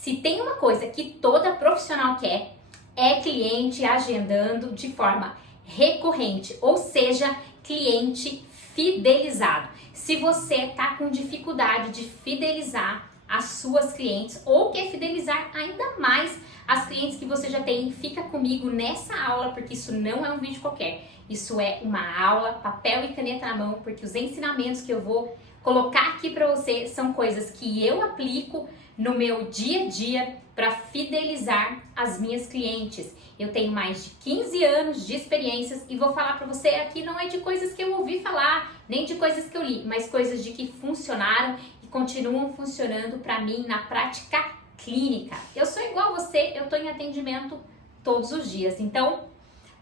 Se tem uma coisa que toda profissional quer, é cliente agendando de forma recorrente, ou seja, cliente fidelizado. Se você está com dificuldade de fidelizar as suas clientes ou quer fidelizar ainda mais as clientes que você já tem, fica comigo nessa aula, porque isso não é um vídeo qualquer. Isso é uma aula, papel e caneta na mão, porque os ensinamentos que eu vou colocar aqui para você são coisas que eu aplico no meu dia a dia para fidelizar as minhas clientes. Eu tenho mais de 15 anos de experiências e vou falar para você aqui não é de coisas que eu ouvi falar, nem de coisas que eu li, mas coisas de que funcionaram e continuam funcionando para mim na prática clínica. Eu sou igual a você, eu estou em atendimento todos os dias. Então,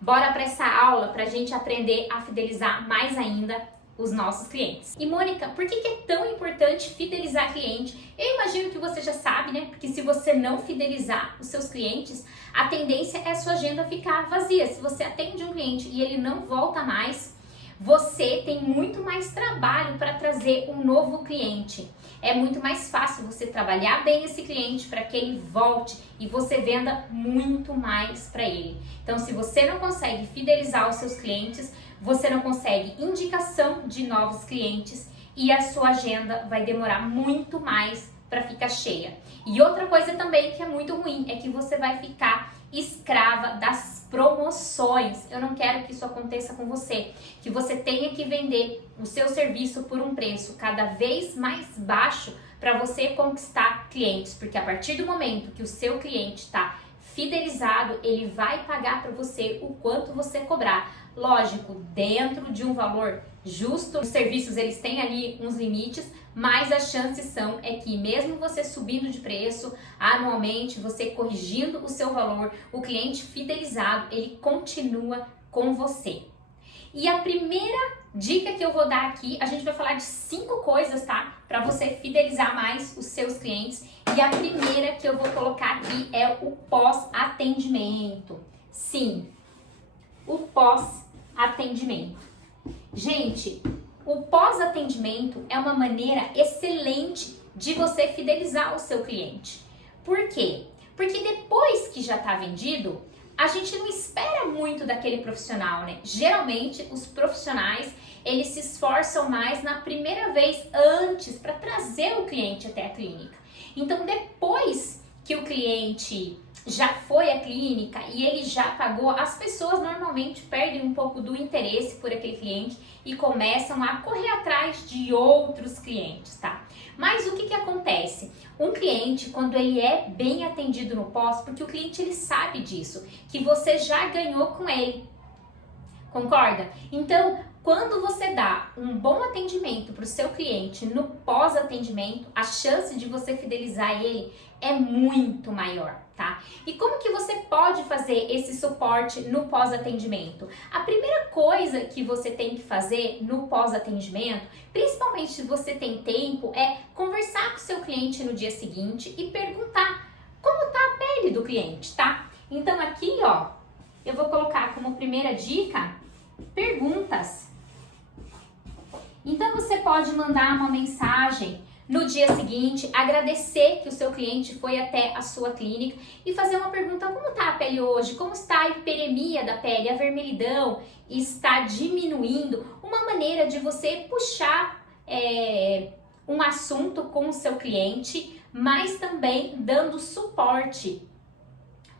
bora para essa aula para a gente aprender a fidelizar mais ainda os nossos clientes. E Mônica, por que é tão importante fidelizar cliente? Eu imagino que você já sabe, né? Porque se você não fidelizar os seus clientes, a tendência é a sua agenda ficar vazia. Se você atende um cliente e ele não volta mais, você tem muito mais trabalho para trazer um novo cliente. É muito mais fácil você trabalhar bem esse cliente para que ele volte e você venda muito mais para ele. Então, se você não consegue fidelizar os seus clientes, você não consegue indicação de novos clientes e a sua agenda vai demorar muito mais para ficar cheia. E outra coisa também que é muito ruim é que você vai ficar escrava das promoções. Eu não quero que isso aconteça com você, que você tenha que vender o seu serviço por um preço cada vez mais baixo para você conquistar clientes, porque a partir do momento que o seu cliente está fidelizado, ele vai pagar para você o quanto você cobrar. Lógico, dentro de um valor justo, os serviços eles têm ali uns limites, mas as chances são é que mesmo você subindo de preço anualmente, você corrigindo o seu valor, o cliente fidelizado, ele continua com você. E a primeira dica que eu vou dar aqui, a gente vai falar de 5 coisas, tá? Para você fidelizar mais os seus clientes. E a primeira que eu vou colocar aqui é o pós-atendimento. Sim, o pós-atendimento. Gente, o pós-atendimento é uma maneira excelente de você fidelizar o seu cliente. Por quê? Porque depois que já está vendido, a gente não espera muito daquele profissional, né? Geralmente, os profissionais, eles se esforçam mais na primeira vez antes para trazer o cliente até a clínica. Então, depois que o cliente já foi à clínica e ele já pagou, as pessoas normalmente perdem um pouco do interesse por aquele cliente e começam a correr atrás de outros clientes, tá? Mas o que acontece? Um cliente, quando ele é bem atendido no pós, porque o cliente ele sabe disso, que você já ganhou com ele, concorda? Então, quando você dá um bom atendimento para o seu cliente no pós-atendimento, a chance de você fidelizar ele é muito maior, tá? E como que você pode fazer esse suporte no pós-atendimento? A primeira coisa que você tem que fazer no pós-atendimento, principalmente se você tem tempo, é conversar com o seu cliente no dia seguinte e perguntar como tá a pele do cliente, tá? Então aqui, ó, eu vou colocar como primeira dica perguntas. Então você pode mandar uma mensagem no dia seguinte, agradecer que o seu cliente foi até a sua clínica e fazer uma pergunta: como está a pele hoje? Como está a hiperemia da pele? A vermelhidão está diminuindo? Uma maneira de você puxar um assunto com o seu cliente, mas também dando suporte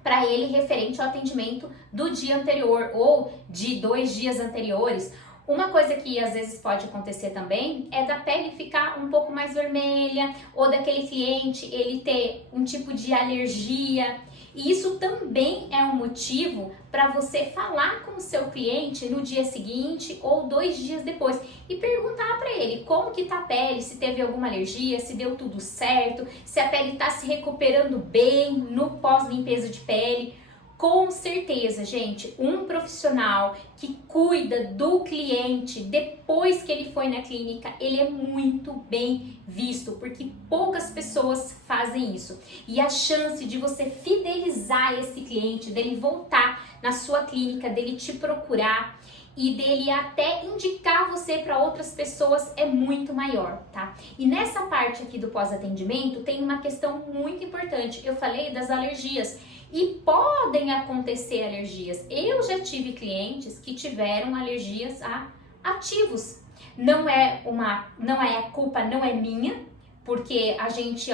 para ele referente ao atendimento do dia anterior ou de 2 dias anteriores. Uma coisa que às vezes pode acontecer também é da pele ficar um pouco mais vermelha ou daquele cliente ele ter um tipo de alergia. E isso também é um motivo para você falar com o seu cliente no dia seguinte ou 2 dias depois e perguntar para ele como que tá a pele, se teve alguma alergia, se deu tudo certo, se a pele está se recuperando bem no pós-limpeza de pele. Com certeza, gente, um profissional que cuida do cliente depois que ele foi na clínica, ele é muito bem visto, porque poucas pessoas fazem isso. E a chance de você fidelizar esse cliente, dele voltar na sua clínica, dele te procurar e dele até indicar você para outras pessoas é muito maior, tá? E nessa parte aqui do pós-atendimento tem uma questão muito importante. Eu falei das alergias e podem acontecer alergias. Eu já tive clientes que tiveram alergias a ativos. A culpa não é minha, porque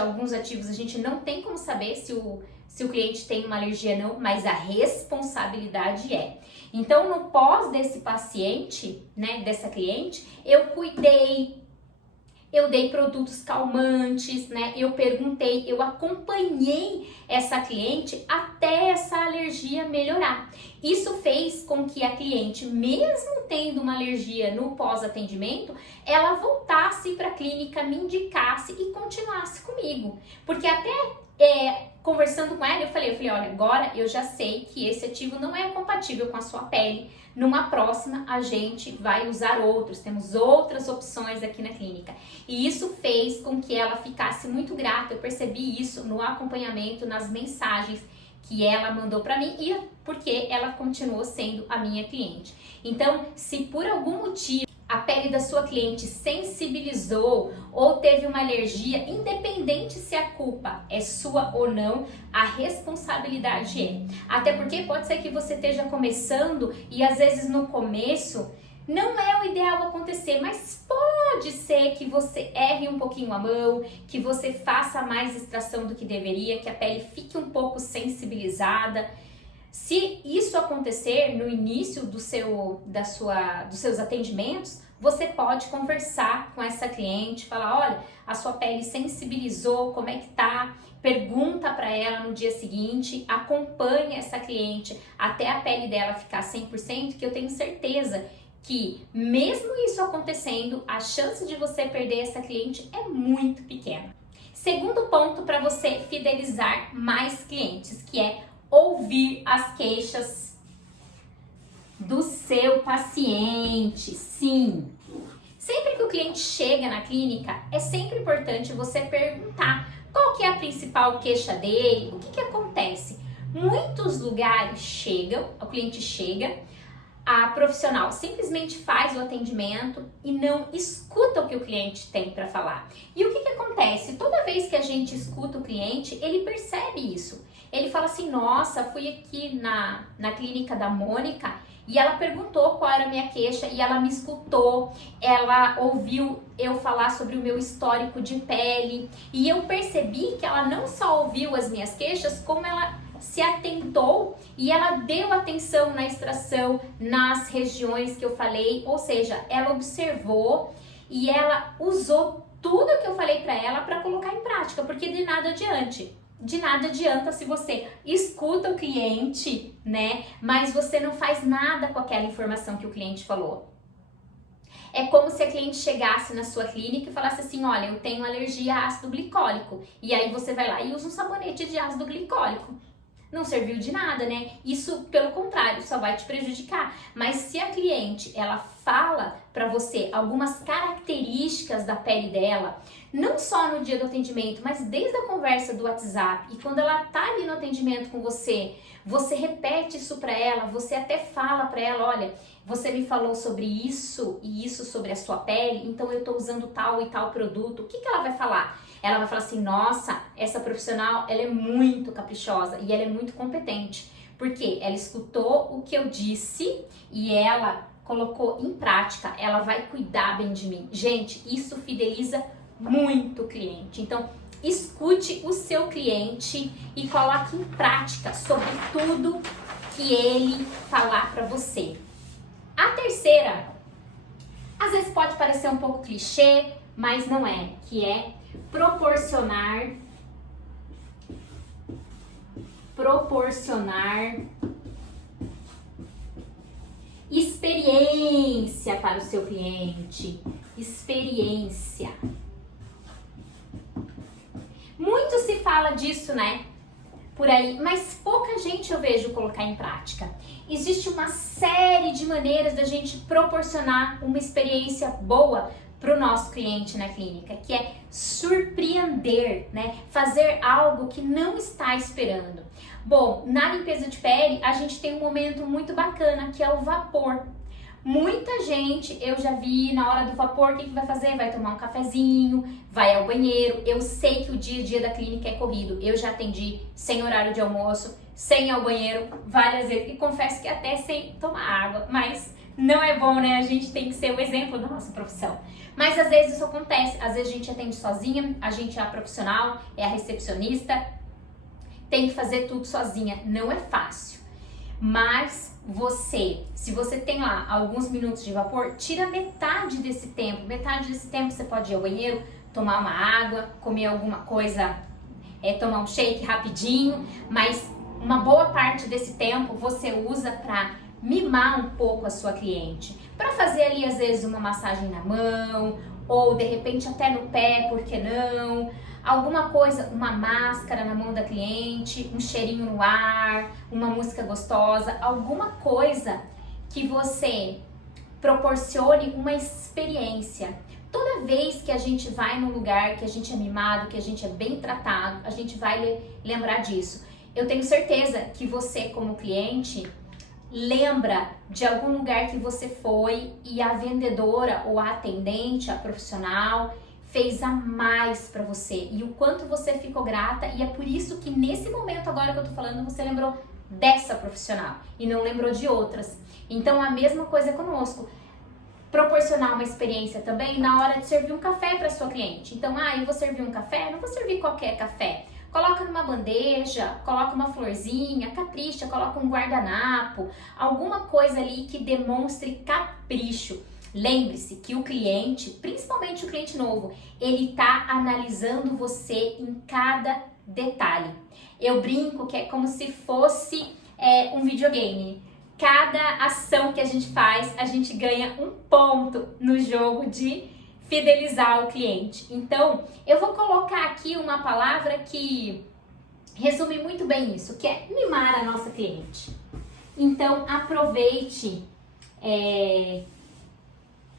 alguns ativos a gente não tem como saber se o cliente tem uma alergia ou não, mas a responsabilidade é. Então, no pós desse paciente, né, dessa cliente, eu dei produtos calmantes, né? Eu perguntei, eu acompanhei essa cliente até essa alergia melhorar. Isso fez com que a cliente, mesmo tendo uma alergia no pós-atendimento, ela voltasse para a clínica, me indicasse e continuasse comigo. Porque até conversando com ela, eu falei, olha, agora eu já sei que esse ativo não é compatível com a sua pele. Numa próxima, a gente vai usar outros, temos outras opções aqui na clínica. E isso fez com que ela ficasse muito grata, eu percebi isso no acompanhamento, nas mensagens que ela mandou para mim e porque ela continuou sendo a minha cliente. Então, se por algum motivo a pele da sua cliente sensibilizou ou teve uma alergia, independente se a culpa é sua ou não, a responsabilidade é. Até porque pode ser que você esteja começando e às vezes no começo não é o ideal acontecer, mas pode ser que você erre um pouquinho a mão, que você faça mais extração do que deveria, que a pele fique um pouco sensibilizada. Se isso acontecer no início dos seus atendimentos, você pode conversar com essa cliente, falar, olha, a sua pele sensibilizou, como é que tá? Pergunta para ela no dia seguinte, acompanha essa cliente até a pele dela ficar 100%, que eu tenho certeza que mesmo isso acontecendo, a chance de você perder essa cliente é muito pequena. Segundo ponto para você fidelizar mais clientes, que é ouvir as queixas do seu paciente. Sim, sempre que o cliente chega na clínica, é sempre importante você perguntar qual que é a principal queixa dele, o que acontece. Muitos lugares o cliente chega, a profissional simplesmente faz o atendimento e não escuta o que o cliente tem para falar. E o que acontece? Toda vez que a gente escuta o cliente, ele percebe isso. Ele fala assim, nossa, fui aqui na clínica da Mônica e ela perguntou qual era a minha queixa e ela me escutou, ela ouviu eu falar sobre o meu histórico de pele e eu percebi que ela não só ouviu as minhas queixas, como ela se atentou e ela deu atenção na extração, nas regiões que eu falei, ou seja, ela observou e ela usou tudo que eu falei para ela para colocar em prática, porque de nada adianta se você escuta o cliente, né, mas você não faz nada com aquela informação que o cliente falou. É como se a cliente chegasse na sua clínica e falasse assim, olha, eu tenho alergia a ácido glicólico, e aí você vai lá e usa um sabonete de ácido glicólico. Não serviu de nada, né? Isso, pelo contrário, só vai te prejudicar. Mas se a cliente, ela fala para você algumas características da pele dela, não só no dia do atendimento, mas desde a conversa do WhatsApp, e quando ela tá ali no atendimento com você, você repete isso para ela, você até fala para ela, olha, você me falou sobre isso e isso sobre a sua pele, então eu tô usando tal e tal produto. O que ela vai falar? Ela vai falar assim, nossa, essa profissional, ela é muito caprichosa e ela é muito competente. Porque ela escutou o que eu disse e ela colocou em prática, ela vai cuidar bem de mim. Gente, isso fideliza muito o cliente. Então, escute o seu cliente e coloque em prática sobre tudo que ele falar para você. A terceira, às vezes pode parecer um pouco clichê, mas não é, que é proporcionar experiência para o seu cliente. Experiência. Muito se fala disso, né? Por aí, mas pouca gente eu vejo colocar em prática. Existe uma série de maneiras da gente proporcionar uma experiência boa para o nosso cliente na clínica, que é surpreender, né? Fazer algo que não está esperando. Bom, na limpeza de pele, a gente tem um momento muito bacana, que é o vapor. Muita gente, eu já vi na hora do vapor, o que vai fazer? Vai tomar um cafezinho, vai ao banheiro. Eu sei que o dia a dia da clínica é corrido. Eu já atendi sem horário de almoço, sem ir ao banheiro várias vezes. E confesso que até sem tomar água. Mas não é bom, né? A gente tem que ser o exemplo da nossa profissão. Mas às vezes isso acontece. Às vezes a gente atende sozinha, a gente é a profissional, é a recepcionista. Tem que fazer tudo sozinha. Não é fácil. Mas se você tem lá alguns minutos de vapor, tira metade desse tempo. Metade desse tempo você pode ir ao banheiro, tomar uma água, comer alguma coisa, tomar um shake rapidinho. Mas uma boa parte desse tempo você usa para mimar um pouco a sua cliente. Para fazer ali às vezes uma massagem na mão, ou de repente até no pé, por que não? Alguma coisa, uma máscara na mão da cliente, um cheirinho no ar, uma música gostosa, alguma coisa que você proporcione uma experiência. Toda vez que a gente vai num lugar que a gente é mimado, que a gente é bem tratado, a gente vai lembrar disso. Eu tenho certeza que você, como cliente, lembra de algum lugar que você foi e a vendedora ou a atendente, a profissional, fez a mais pra você e o quanto você ficou grata, e é por isso que nesse momento agora que eu tô falando, você lembrou dessa profissional e não lembrou de outras. Então a mesma coisa conosco. Proporcionar uma experiência também na hora de servir um café para sua cliente. Então, eu vou servir um café, não vou servir qualquer café. Coloca numa bandeja, coloca uma florzinha, capricha, coloca um guardanapo, alguma coisa ali que demonstre capricho. Lembre-se que o cliente, principalmente o cliente novo, ele tá analisando você em cada detalhe. Eu brinco que é como se fosse um videogame. Cada ação que a gente faz, a gente ganha um ponto no jogo de fidelizar o cliente. Então, eu vou colocar aqui uma palavra que resume muito bem isso, que é mimar a nossa cliente. Então, aproveite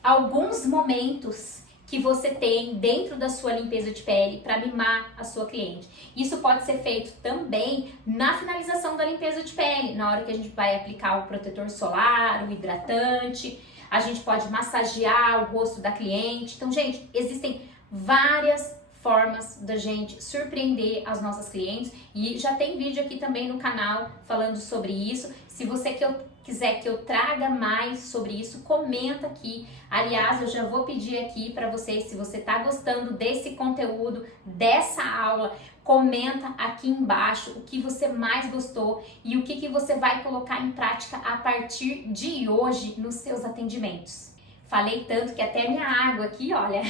alguns momentos que você tem dentro da sua limpeza de pele para mimar a sua cliente. Isso pode ser feito também na finalização da limpeza de pele, na hora que a gente vai aplicar o protetor solar, o hidratante, a gente pode massagear o rosto da cliente. Então, gente, existem várias formas da gente surpreender as nossas clientes e já tem vídeo aqui também no canal falando sobre isso. Se você quiser que eu traga mais sobre isso, comenta aqui. Aliás, eu já vou pedir aqui para você, se você tá gostando desse conteúdo, dessa aula, comenta aqui embaixo o que você mais gostou e o que você vai colocar em prática a partir de hoje nos seus atendimentos. Falei tanto que até minha água aqui, olha,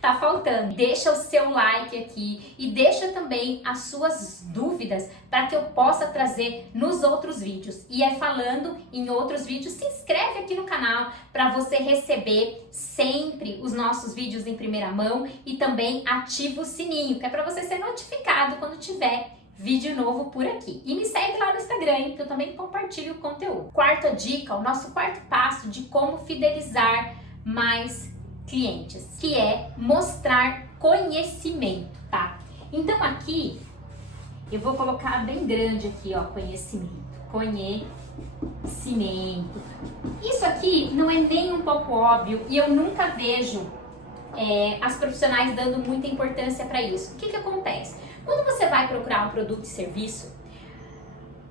tá faltando. Deixa o seu like aqui e deixa também as suas dúvidas para que eu possa trazer nos outros vídeos. E falando em outros vídeos, se inscreve aqui no canal para você receber sempre os nossos vídeos em primeira mão e também ativa o sininho, que é para você ser notificado quando tiver vídeo novo por aqui. E me segue lá no Instagram, hein, que eu também compartilho o conteúdo. Quarta dica, o nosso quarto passo de como fidelizar mais clientes, que é mostrar conhecimento, tá? Então aqui, eu vou colocar bem grande aqui, ó, conhecimento. Isso aqui não é nem um pouco óbvio e eu nunca vejo as profissionais dando muita importância para isso. O que acontece? Quando você vai procurar um produto e serviço,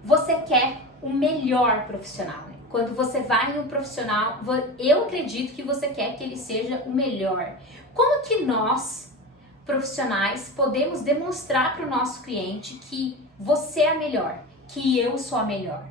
você quer o melhor profissional, né? Quando você vai em um profissional, eu acredito que você quer que ele seja o melhor. Como que nós, profissionais, podemos demonstrar para o nosso cliente que você é a melhor, que eu sou a melhor?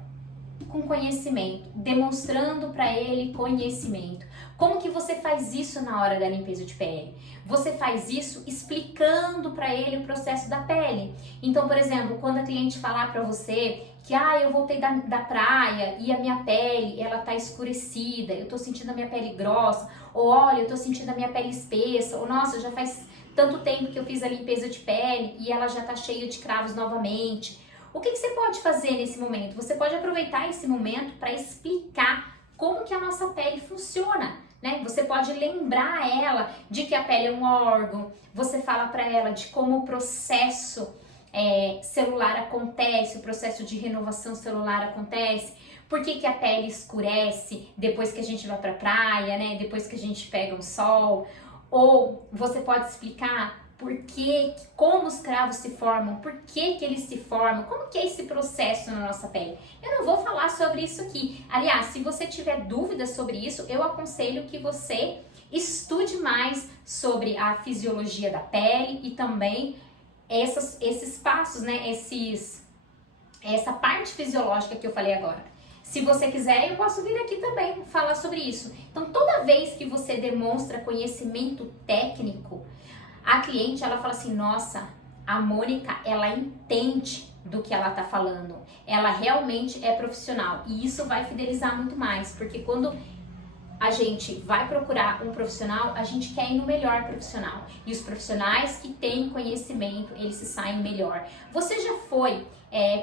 Com conhecimento, demonstrando para ele conhecimento. Como que você faz isso na hora da limpeza de pele? Você faz isso explicando para ele o processo da pele. Então, por exemplo, quando a cliente falar para você que eu voltei da praia e a minha pele, ela tá escurecida, eu tô sentindo a minha pele grossa, ou olha, eu tô sentindo a minha pele espessa, ou nossa, já faz tanto tempo que eu fiz a limpeza de pele e ela já tá cheia de cravos novamente. O que você pode fazer nesse momento? Você pode aproveitar esse momento para explicar como que a nossa pele funciona, né? Você pode lembrar ela de que a pele é um órgão, você fala para ela de como o processo celular acontece, o processo de renovação celular acontece, por que que a pele escurece depois que a gente vai pra praia, né? Depois que a gente pega o sol. Ou você pode explicar por que, como os cravos se formam, por que que eles se formam, como que é esse processo na nossa pele. Eu não vou falar sobre isso aqui. Aliás, se você tiver dúvidas sobre isso, eu aconselho que você estude mais sobre a fisiologia da pele e também esses passos, né? Essa parte fisiológica que eu falei agora. Se você quiser, eu posso vir aqui também falar sobre isso. Então, toda vez que você demonstra conhecimento técnico, a cliente, ela fala assim, nossa, a Mônica, ela entende do que ela tá falando. Ela realmente é profissional. E isso vai fidelizar muito mais, porque quando a gente vai procurar um profissional, a gente quer ir no melhor profissional. E os profissionais que têm conhecimento, eles se saem melhor. Você já foi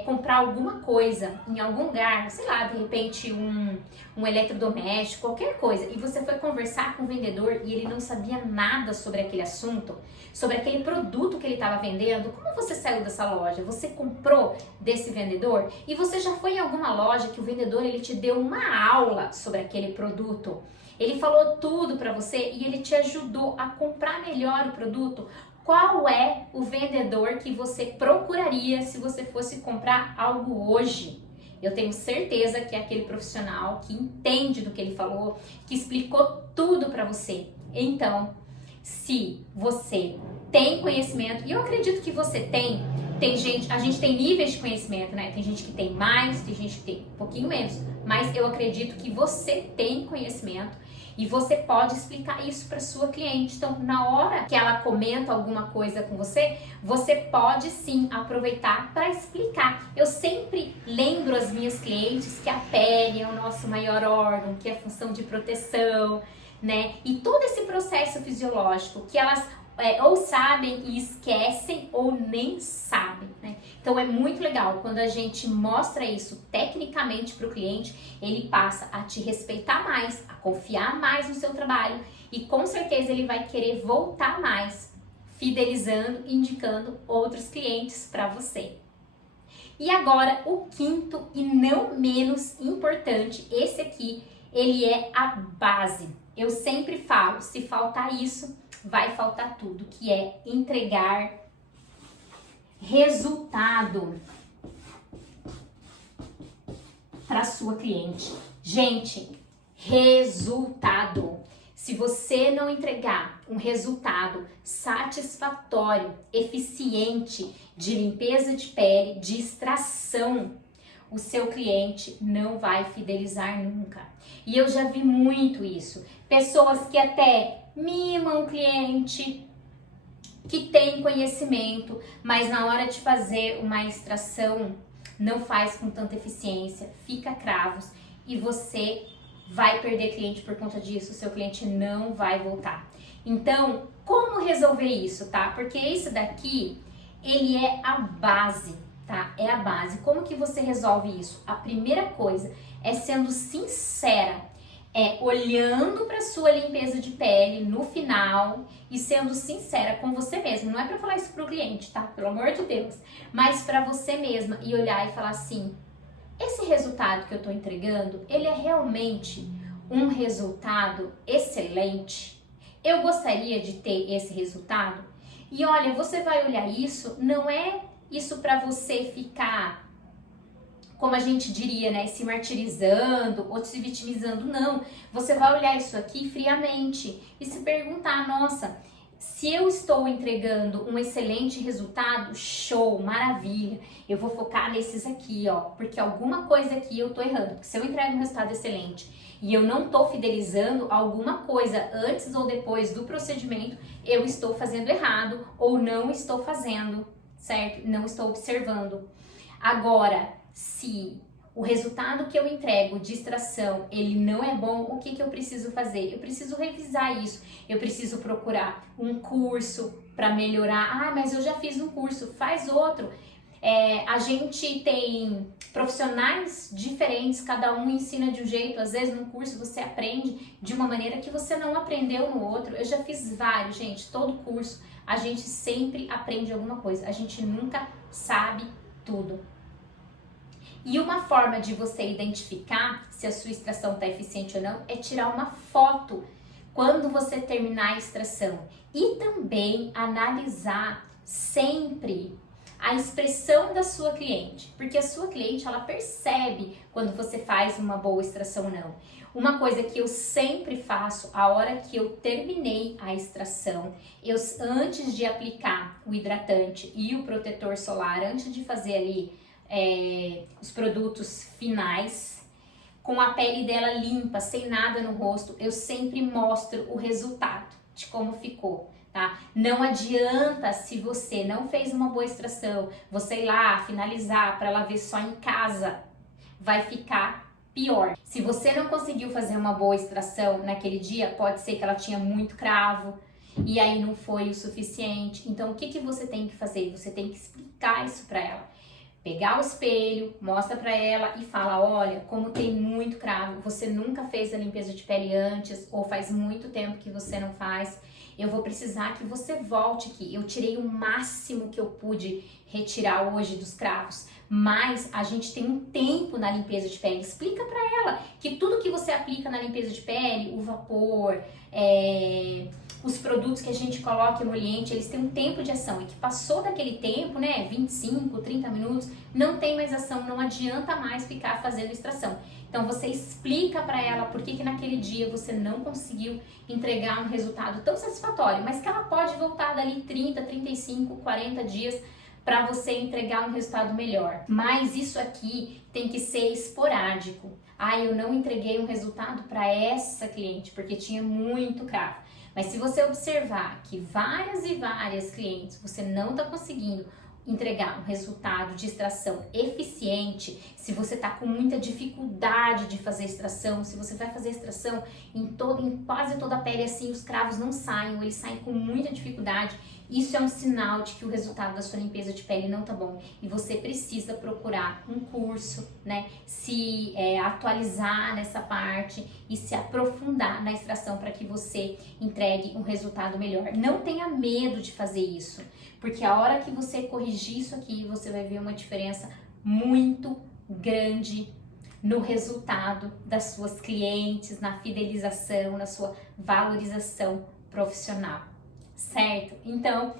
comprar alguma coisa em algum lugar, sei lá, de repente um eletrodoméstico, qualquer coisa, e você foi conversar com o vendedor e ele não sabia nada sobre aquele assunto, sobre aquele produto que ele estava vendendo? Como você saiu dessa loja? Você comprou desse vendedor? E você já foi em alguma loja que o vendedor ele te deu uma aula sobre aquele produto? Ele falou tudo para você e ele te ajudou a comprar melhor o produto? Qual é o vendedor que você procuraria se você fosse comprar algo hoje? Eu tenho certeza que é aquele profissional que entende do que ele falou, que explicou tudo para você. Então, se você tem conhecimento, e eu acredito que você tem gente, a gente tem níveis de conhecimento, né? Tem gente que tem mais, tem gente que tem um pouquinho menos, mas eu acredito que você tem conhecimento e você pode explicar isso para sua cliente. Então, na hora que ela comenta alguma coisa com você, você pode sim aproveitar para explicar. Eu sempre lembro as minhas clientes que a pele é o nosso maior órgão, que é a função de proteção, né? E todo esse processo fisiológico que elas ou sabem e esquecem ou nem sabem, né? Então é muito legal quando a gente mostra isso tecnicamente para o cliente, ele passa a te respeitar mais, a confiar mais no seu trabalho e com certeza ele vai querer voltar mais, fidelizando e indicando outros clientes para você. E agora o quinto e não menos importante, esse aqui, ele é a base. Eu sempre falo, se faltar isso, vai faltar tudo, que é entregar resultado para sua cliente. Gente, resultado. Se você não entregar um resultado satisfatório, eficiente de limpeza de pele, de extração, o seu cliente não vai fidelizar nunca. E eu já vi muito isso. Pessoas que até mimam o cliente, que tem conhecimento, mas na hora de fazer uma extração não faz com tanta eficiência, fica cravos e você vai perder cliente por conta disso, o seu cliente não vai voltar. Então, como resolver isso, tá? Porque esse daqui, ele é a base, tá? É a base. Como que você resolve isso? A primeira coisa é sendo sincera, olhando para sua limpeza de pele no final e sendo sincera com você mesma. Não é para falar isso pro cliente, tá? Pelo amor de Deus. Mas para você mesma e olhar e falar assim, esse resultado que eu tô entregando, ele é realmente um resultado excelente? Eu gostaria de ter esse resultado? E olha, você vai olhar isso, não é isso para você ficar, como a gente diria, né, se martirizando ou se vitimizando, não. Você vai olhar isso aqui friamente e se perguntar, nossa, se eu estou entregando um excelente resultado, show, maravilha, eu vou focar nesses aqui, ó, porque alguma coisa aqui eu tô errando. Porque se eu entrego um resultado excelente e eu não tô fidelizando alguma coisa antes ou depois do procedimento, eu estou fazendo errado ou não estou fazendo, certo? Não estou observando. Agora, se o resultado que eu entrego de extração, ele não é bom, o que eu preciso fazer? Eu preciso revisar isso, eu preciso procurar um curso para melhorar. Ah, mas eu já fiz um curso, faz outro. A gente tem profissionais diferentes, cada um ensina de um jeito. Às vezes no curso você aprende de uma maneira que você não aprendeu no outro. Eu já fiz vários, gente, todo curso a gente sempre aprende alguma coisa. A gente nunca sabe tudo. E uma forma de você identificar se a sua extração está eficiente ou não é tirar uma foto quando você terminar a extração. E também analisar sempre a expressão da sua cliente, porque a sua cliente, ela percebe quando você faz uma boa extração ou não. Uma coisa que eu sempre faço, a hora que eu terminei a extração, antes de aplicar o hidratante e o protetor solar, antes de fazer ali os produtos finais, com a pele dela limpa, sem nada no rosto, eu sempre mostro o resultado de como ficou. Tá? Não adianta, se você não fez uma boa extração, você ir lá finalizar para ela ver só em casa, vai ficar pior. Se você não conseguiu fazer uma boa extração naquele dia, pode ser que ela tinha muito cravo e aí não foi o suficiente. Então o que você tem que fazer? Você tem que explicar isso para ela. Pegar o espelho, mostra pra ela e fala, olha, como tem muito cravo, você nunca fez a limpeza de pele antes ou faz muito tempo que você não faz, eu vou precisar que você volte aqui. Eu tirei o máximo que eu pude retirar hoje dos cravos, mas a gente tem um tempo na limpeza de pele. Explica pra ela que tudo que você aplica na limpeza de pele, o vapor, os produtos que a gente coloca emoliente, eles têm um tempo de ação e que passou daquele tempo, né, 25, 30 minutos, não tem mais ação, não adianta mais ficar fazendo extração. Então você explica para ela por que naquele dia você não conseguiu entregar um resultado tão satisfatório, mas que ela pode voltar dali 30, 35, 40 dias para você entregar um resultado melhor. Mas isso aqui tem que ser esporádico. Eu não entreguei um resultado para essa cliente porque tinha muito cravo. Mas se você observar que várias e várias clientes você não está conseguindo entregar um resultado de extração eficiente, se você está com muita dificuldade de fazer extração, se você vai fazer extração em quase toda a pele assim, os cravos não saem, ou eles saem com muita dificuldade, isso é um sinal de que o resultado da sua limpeza de pele não tá bom e você precisa procurar um curso, né? Se atualizar nessa parte e se aprofundar na extração para que você entregue um resultado melhor. Não tenha medo de fazer isso, porque a hora que você corrigir isso aqui, você vai ver uma diferença muito grande no resultado das suas clientes, na fidelização, na sua valorização profissional. Certo? Então,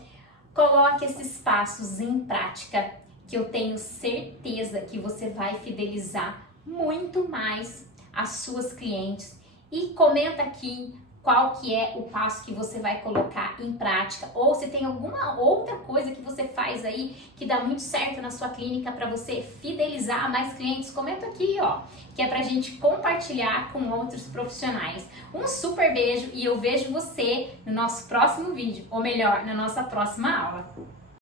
coloque esses passos em prática que eu tenho certeza que você vai fidelizar muito mais as suas clientes. E comenta aqui qual que é o passo que você vai colocar em prática, ou se tem alguma outra coisa que você faz aí que dá muito certo na sua clínica para você fidelizar mais clientes. Comenta aqui, ó, que é pra gente compartilhar com outros profissionais. Um super beijo e eu vejo você no nosso próximo vídeo, ou melhor, na nossa próxima aula.